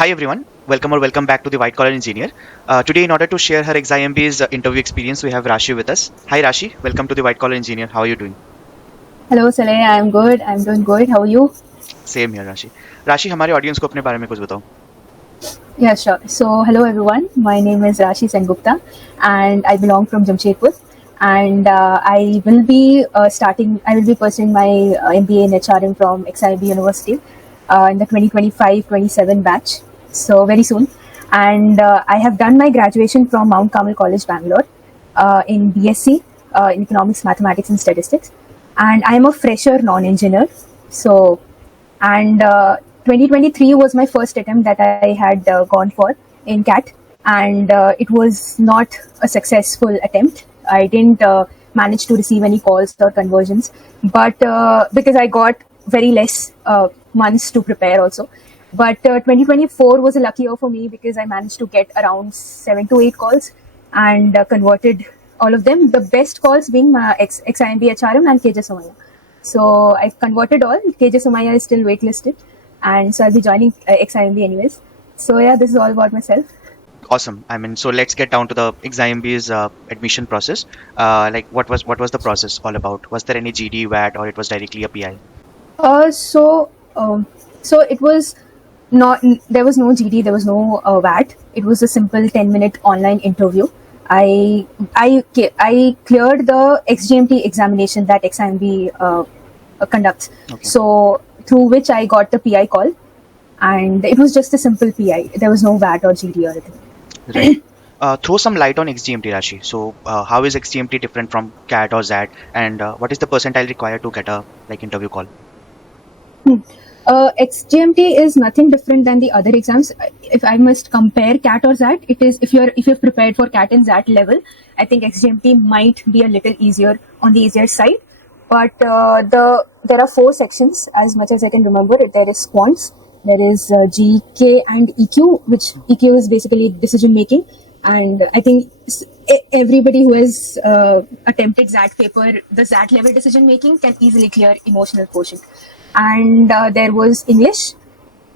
Hi everyone, welcome back to the White Collar Engineer. Today, in order to share her XIMB's interview experience, we have Rashi with us. Hi Rashi, welcome to the White Collar Engineer. How are you doing? Hello, Saleh. I'm good. I'm doing good. How are you? Same here, Rashi. Rashi, हमारे audience को अपने बारे में कुछ बताओ. Yeah, sure. So, hello everyone. My name is Rashi Sengupta, and I belong from Jamshedpur. And I will be I will be pursuing my MBA in HRM from XIB University in the 2025-27 batch. So, very soon. And I have done my graduation from Mount Carmel College, Bangalore, in BSc in Economics, Mathematics, and Statistics. And I am a fresher non-engineer. So, and 2023 was my first attempt that I had gone for in CAT, and it was not a successful attempt. I didn't manage to receive any calls or conversions, but because I got very less months to prepare also. But 2024 was a lucky year for me because I managed to get around 7 to 8 calls and converted all of them. The best calls being XIMB HRM and KJ Somaya. So I've converted all. KJ Somaya is still waitlisted, and so I'll be joining XIMB anyways. So yeah, this is all about myself. Awesome. So let's get down to the XIMB's admission process. What was the process all about? Was there any GD, VAT, or it was directly a PI? So it was not. There was no GD. There was no VAT. It was a simple 10-minute online interview. I cleared the XGMT examination that XIMB conducts. Okay. So through which I got the PI call, and it was just a simple PI. There was no VAT or GD or anything. Right. Throw some light on XGMT, Rashi. So how is XGMT different from CAT or ZAT, and what is the percentile required to get a interview call? XGMT is nothing different than the other exams. If I must compare CAT or ZAT, it is if you're prepared for CAT and ZAT level, I think XGMT might be a little easier on the easier side. But there are 4 sections as much as I can remember. There is quants, there is GK and EQ, which EQ is basically decision making. And I think everybody who has attempted ZAT paper, the ZAT level decision making can easily clear emotional quotient. And there was English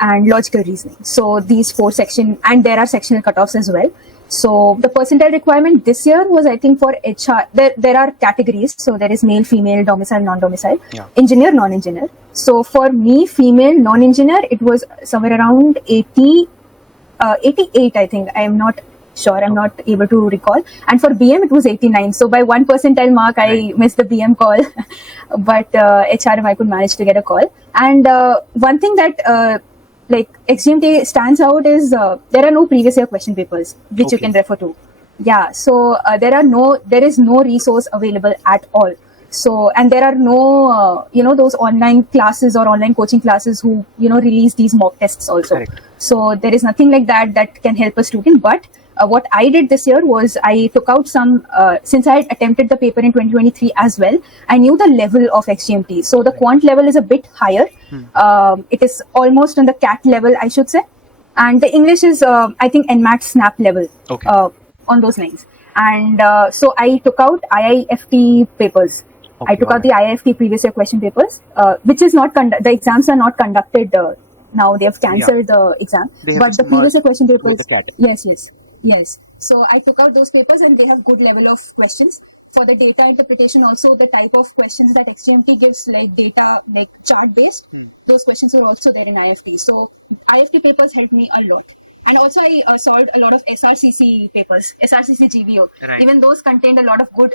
and logical reasoning. So these 4 sections, and there are sectional cutoffs as well. So the percentile requirement this year was, I think, for HR. There are categories. So there is male, female, domicile, non-domicile, engineer, non-engineer. So for me, female, non-engineer, it was somewhere around 88, I think. I am not sure. I'm not able to recall. And for BM, it was 89. So by 1 percentile mark, I missed the BM call. But HRM, I could manage to get a call. And one thing that XGMT stands out is there are no previous year question papers which you can refer to. Yeah, so there is no resource available at all. So, and there are no those online classes or online coaching classes who release these mock tests also. Correct. So there is nothing like that can help a student. But what I did this year was I took out some, since I had attempted the paper in 2023 as well, I knew the level of XGMT. So the quant level is a bit higher. It is almost on the CAT level, I should say. And the English is, I think, NMAT SNAP level on those lines. And so I took out IIFT papers. I took out the IIFT previous year question papers, which is not, the exams are not conducted now. They have cancelled the exam. But the previous year question papers, yes. So I took out those papers and they have good level of questions. For the data interpretation also, the type of questions that XGMT gives, like data, like chart based, those questions are also there in IIFT. So IIFT papers helped me a lot. And also I solved a lot of SRCC papers, SRCC GBO. Right. Even those contained a lot of good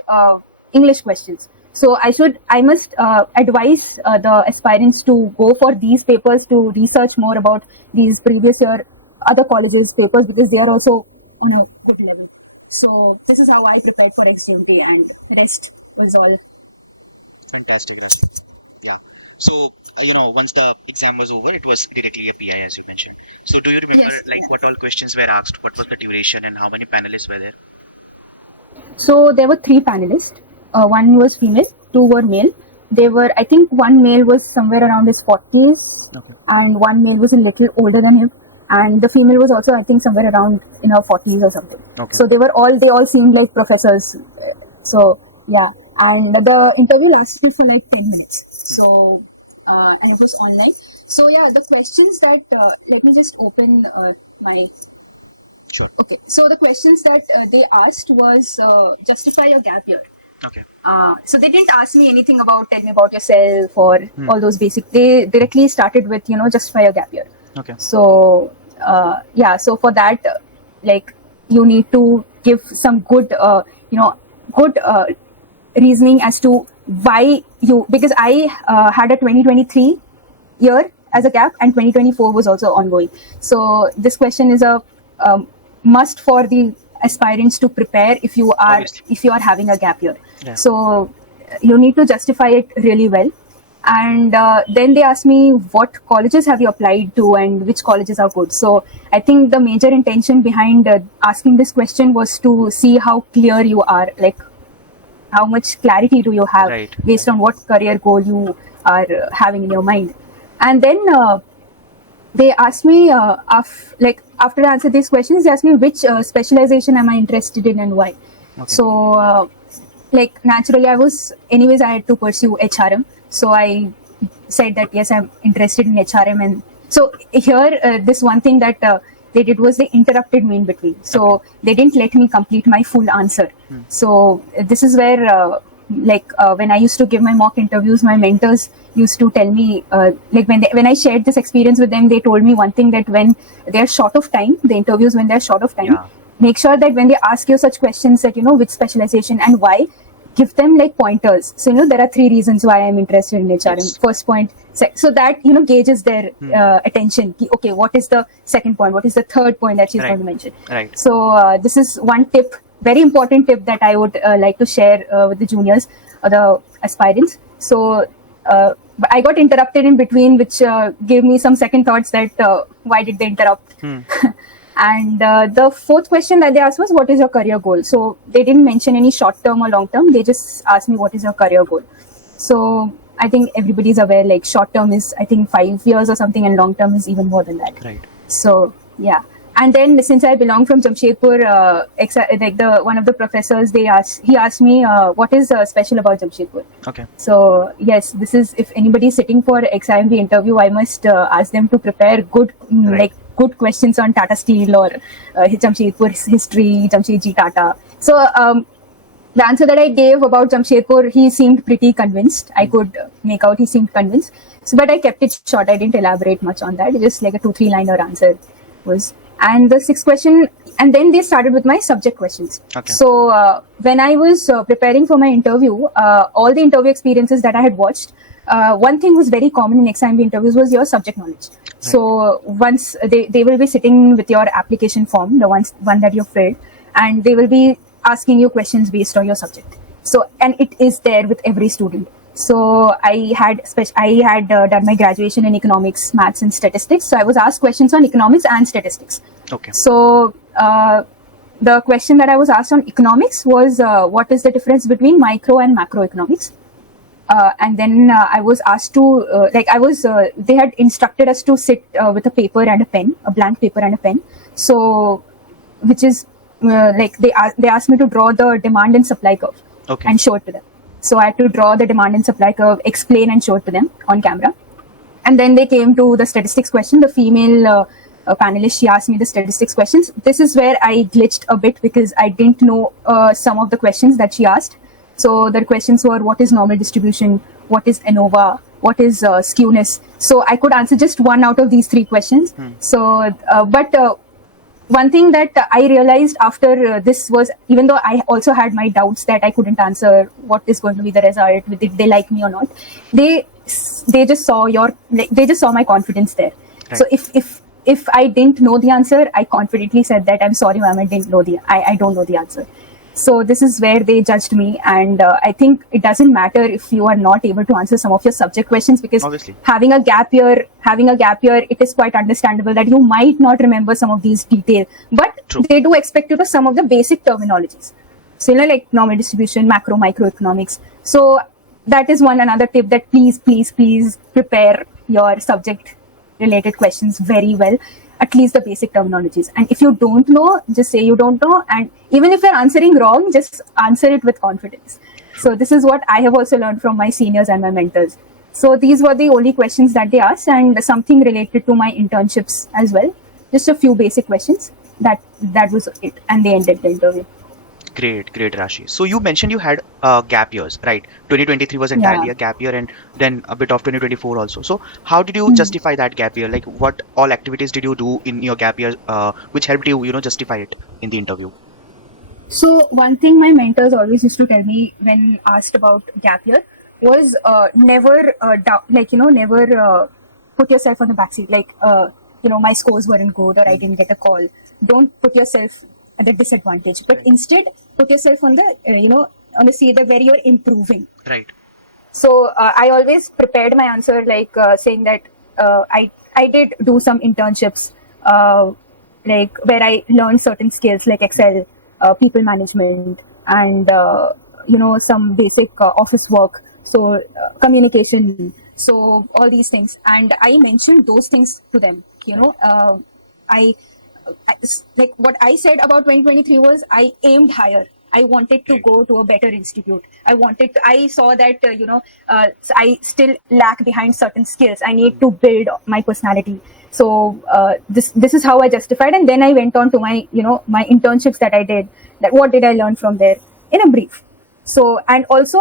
English questions. So I must advise the aspirants to go for these papers, to research more about these previous year other colleges papers, because they are also on a good level. So this is how I prepared for XGMT, and rest was all. Fantastic. Yeah. So, once the exam was over, it was directly a PI, as you mentioned. So do you remember what all questions were asked? What was the duration and how many panelists were there? So there were 3 panelists. 1 was female, 2 were male. They were, I think, 1 male was somewhere around his 40s, and 1 male was a little older than him. And the female was also, I think, somewhere around in her 40s or something. So they all seemed like professors. So yeah, and the interview lasted for like 10 minutes. So and it was online. So yeah, the questions that let me just open my. Sure. Okay, so the questions that they asked was justify your gap year. Okay. So they didn't ask me anything about tell me about yourself or Hmm. all those basic. They directly started with justify your gap year. Okay. So yeah, so for that, like you need to give some good, good reasoning as to why you, because I had a 2023 year as a gap and 2024 was also ongoing. So this question is a must for the aspirants to prepare if you are Obviously. if you are having a gap year. Yeah. So you need to justify it really well. And then they asked me what colleges have you applied to and which colleges are good. So I think the major intention behind asking this question was to see how clear you are, like how much clarity do you have Right. based on what career goal you are having in your mind. And then they asked me after I answered these questions, they asked me which specialization am I interested in and why. Okay. So like naturally I had to pursue HRM, so I said that yes, I'm interested in HRM. And so here this one thing that they did was they interrupted me in between, so they didn't let me complete my full answer. So this is where when I used to give my mock interviews, my mentors used to tell me when I shared this experience with them, they told me one thing, that when they're short of time, the interviews when they're short of time, Yeah. make sure that when they ask you such questions that which specialization and why, give them like pointers. So there are 3 reasons why I'm interested in HRM. Yes. First point, so that gauges their attention. Okay, what is the second point? What is the third point that she's Right. going to mention? Right. So this is one tip, very important tip that I would like to share with the juniors or the aspirants. So but I got interrupted in between, which gave me some second thoughts that why did they interrupt? And the fourth question that they asked was, what is your career goal? So they didn't mention any short term or long term. They just asked me, what is your career goal? So I think everybody's aware, like short term is I think 5 years or something, and long term is even more than that. Right. So yeah. And then since I belong from Jamshedpur, one of the professors, he asked me what is special about Jamshedpur. Okay. So yes, this is, if anybody is sitting for XIMB interview, I must ask them to prepare good Right. good questions on Tata Steel or Jamshedpur's history, Jamshedji Tata. So the answer that I gave about Jamshedpur, he seemed pretty convinced. I could make out he seemed convinced. So, but I kept it short. I didn't elaborate much on that. Just like a 2-3 liner answer was. And the sixth question, and then they started with my subject questions. Okay. So when I was preparing for my interview, all the interview experiences that I had watched, one thing was very common in XIMB interviews was your subject knowledge. Right. So once they will be sitting with your application form, the one that you filled, and they will be asking you questions based on your subject. So, and it is there with every student. So I had done my graduation in economics, maths, and statistics. So I was asked questions on economics and statistics. Okay. So the question that I was asked on economics was, what is the difference between micro and macroeconomics? And then I was asked to, they had instructed us to sit with a paper and a pen, a blank paper and a pen. So, which is they asked me to draw the demand and supply curve. Okay. And show it to them. So I had to draw the demand and supply curve, explain and show it to them on camera. And then they came to the statistics question. The female panelist, she asked me the statistics questions. This is where I glitched a bit because I didn't know some of the questions that she asked. So the questions were, what is normal distribution? What is ANOVA? What is skewness? So I could answer just one out of these 3 questions. So, one thing that I realized after this was, even though I also had my doubts that I couldn't answer what is going to be the result, if they like me or not, they just saw my confidence there. Right. So if I didn't know the answer, I confidently said that I'm sorry, ma'am, I don't know the answer. So this is where they judged me, and I think it doesn't matter if you are not able to answer some of your subject questions, because Obviously. having a gap year, it is quite understandable that you might not remember some of these details, but True. They do expect you to some of the basic terminologies. So like normal distribution, macro, microeconomics. So that is another tip, that please prepare your subject related questions very well. At least the basic terminologies. And if you don't know, just say you don't know. And even if you're answering wrong, just answer it with confidence. So this is what I have also learned from my seniors and my mentors. So these were the only questions that they asked, and something related to my internships as well. Just a few basic questions. That was it, and they ended the interview. Great, great, Rashi. So you mentioned you had gap years, right? 2023 was entirely Yeah. a gap year, and then a bit of 2024 also. So how did you Hmm. justify that gap year? Like, what all activities did you do in your gap year, which helped you, justify it in the interview? So one thing my mentors always used to tell me when asked about gap year was never doubt, like never put yourself on the backseat. Like my scores weren't good or I didn't get a call. Don't put yourself at the disadvantage, but Right. instead put yourself on the on the seat where you're improving. Right. So I always prepared my answer like saying that I did do some internships like where I learned certain skills like Excel, people management, and some basic office work. So communication. So all these things, and I mentioned those things to them. I like what I said about 2023 was I aimed higher. I wanted to Right. go to a better institute. I saw that I still lag behind certain skills. I need to build my personality. So this is how I justified, and then I went on to my my internships that I did. That what did I learn from there in a brief. So, and also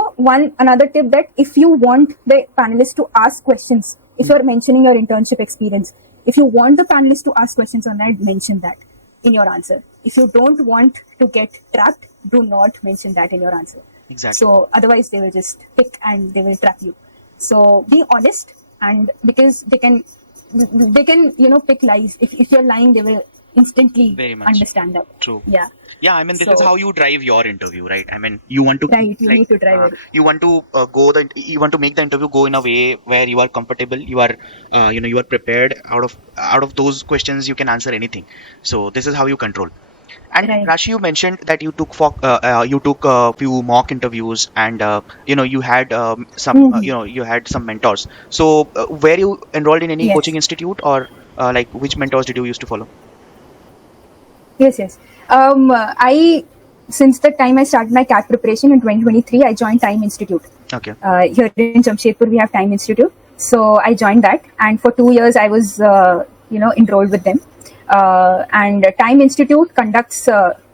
another tip that if you want the panelists to ask questions, if you're mentioning your internship experience, if you want the panelists to ask questions on that, mention that in your answer. If you don't want to get trapped, do not mention that in your answer. Exactly. So otherwise they will just pick and they will trap you. So be honest, and because they can pick lies. If you're lying, they will instantly Very much. understand that. True. Yeah. Yeah, I mean, this is So- how you drive your interview, right? I mean, you want to Right, you need to drive it. you want to you want to make the interview go in a way where you are comfortable, you are you are prepared. Out of those questions, you can answer anything. So this is how you control. And Right. Rashi, you mentioned that you took a few mock interviews, and you had some you had some mentors. So were you enrolled in any Yes. coaching institute, or like which mentors did you used to follow? Yes. I since the time I started my CAT preparation in 2023, I joined Time Institute. Okay. Here in Jamshedpur, we have Time Institute. So I joined that, and for 2 years I was enrolled with them. And Time Institute conducts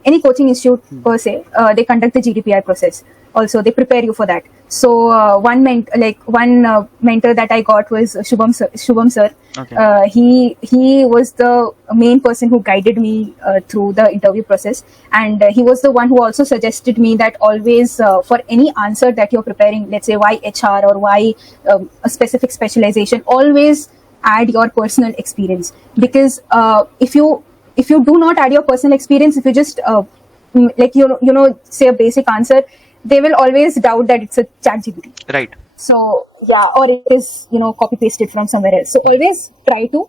any coaching institute per se. They conduct the GDPR process. Also, they prepare you for that. So one mentor that I got was Shubham sir. Okay. He was the main person who guided me through the interview process, and he was the one who also suggested me that always for any answer that you're preparing, let's say why HR or why a specific specialization, always add your personal experience, because if you do not add your personal experience, if you just say a basic answer, they will always doubt that it's a ChatGPT. Right. So yeah, or it is copy pasted from somewhere else. So always try to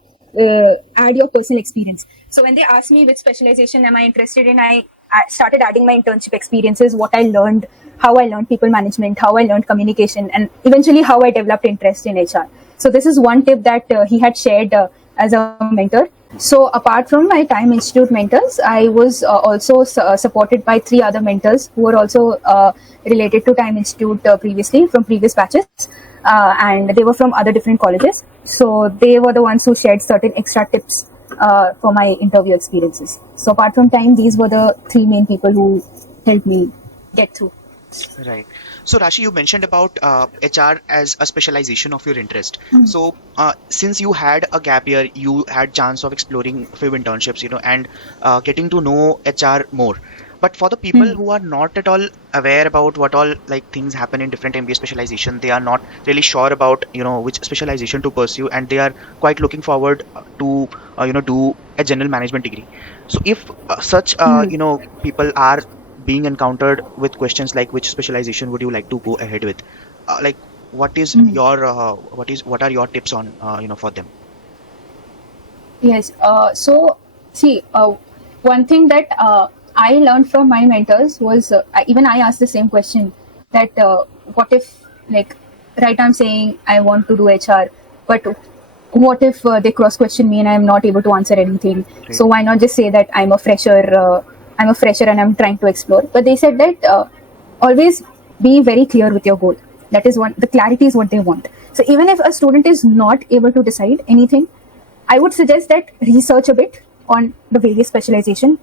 add your personal experience. So when they asked me which specialization am I interested in, I started adding my internship experiences, what I learned, how I learned people management, how I learned communication, and eventually how I developed interest in HR. So this is one tip that he had shared as a mentor. So apart from my Time Institute mentors, I was also supported by 3 other mentors who were also related to Time Institute previously from previous batches, and they were from other different colleges. So they were the ones who shared certain extra tips for my interview experiences. So apart from Time, these were the 3 main people who helped me get through. Right. So Rashi, you mentioned about HR as a specialization of your interest. So since you had a gap year, you had chance of exploring few internships, and getting to know HR more. But for the people who are not at all aware about what all like things happen in different MBA specialization, they are not really sure about which specialization to pursue, and they are quite looking forward to do a general management degree. So if such people are being encountered with questions like which specialization would you like to go ahead with, like what is your what are your tips on for them? Yes. So see, one thing that I learned from my mentors was even I asked the same question, that what if, like, right now I'm saying I want to do HR, but what if they cross question me and I'm not able to answer anything? Right. So why not just say that I'm a fresher and I'm trying to explore? But they said that always be very clear with your goal. That is what the clarity is what they want. So even if a student is not able to decide anything, I would suggest that research a bit on the various specialization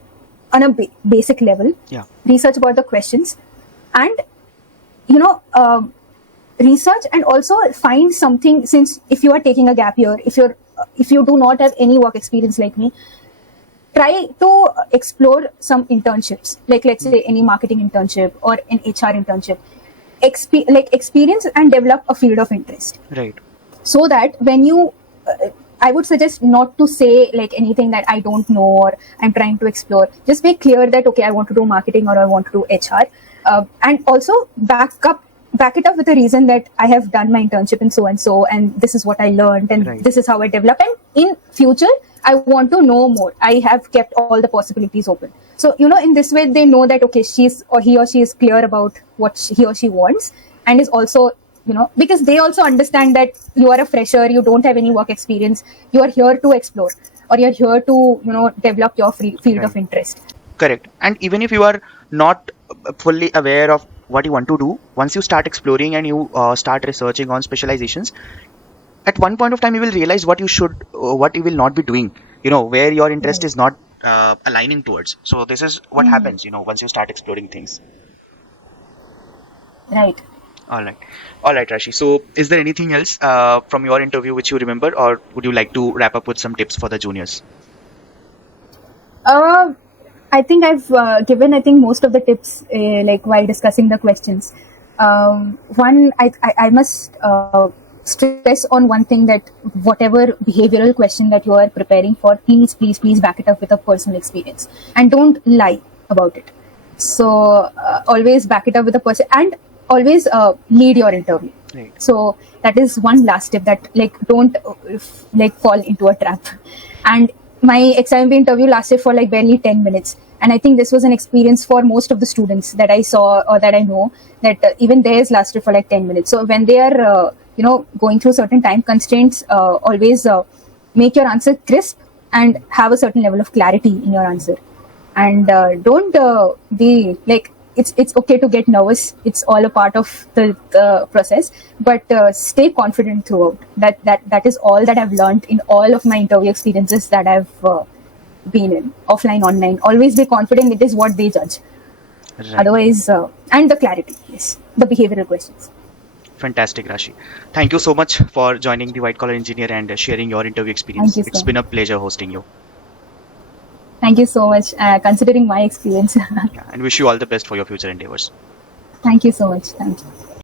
on a basic level. Yeah. Research about the questions, and research, and also find something. Since if you are taking a gap year, if you do not have any work experience like me, try to explore some internships, like let's say any marketing internship or an HR internship. Experience and develop a field of interest. Right. So that when you, I would suggest not to say like anything that I don't know or I'm trying to explore. Just be clear that okay, I want to do marketing or I want to do HR, and also back it up with a reason that I have done my internship in so and this is what I learned and Right. this is how I developed, and in future I want to know more. I have kept all the possibilities open. So in this way they know that okay, he or she is clear about what he or she wants, and is also because they also understand that you are a fresher, you don't have any work experience, you are here to explore, or you're here to develop your field Right. of interest. Correct. And even if you are not fully aware of what you want to do, once you start exploring and you start researching on specializations, at one point of time you will realize what you should, what you will not be doing. Where your interest Right. is not aligning towards. So this is what happens. Once you start exploring things. Right. All right, Rashi. So is there anything else from your interview which you remember, or would you like to wrap up with some tips for the juniors? I think I've given most of the tips like while discussing the questions. One, I must stress on one thing, that whatever behavioral question that you are preparing for, please back it up with a personal experience and don't lie about it. So always back it up with a person, and always lead your interview. Right. So that is one last tip, that don't fall into a trap. And my XIMB interview lasted for barely 10 minutes. And I think this was an experience for most of the students that I saw or that I know, that even theirs lasted for 10 minutes. So when they are, going through certain time constraints, always make your answer crisp and have a certain level of clarity in your answer. And don't be it's okay to get nervous. It's all a part of the process, but stay confident throughout. That is all that I've learned in all of my interview experiences that I've been in, offline, online. Always be confident. It is what they judge. Right. Otherwise, and the clarity, yes, the behavioral questions. Fantastic, Rashi. Thank you so much for joining the White Collar Engineer and sharing your interview experience. Thank you, It's sir. been a pleasure hosting you. Thank you so much, considering my experience. Yeah, and wish you all the best for your future endeavors. Thank you so much. Thank you.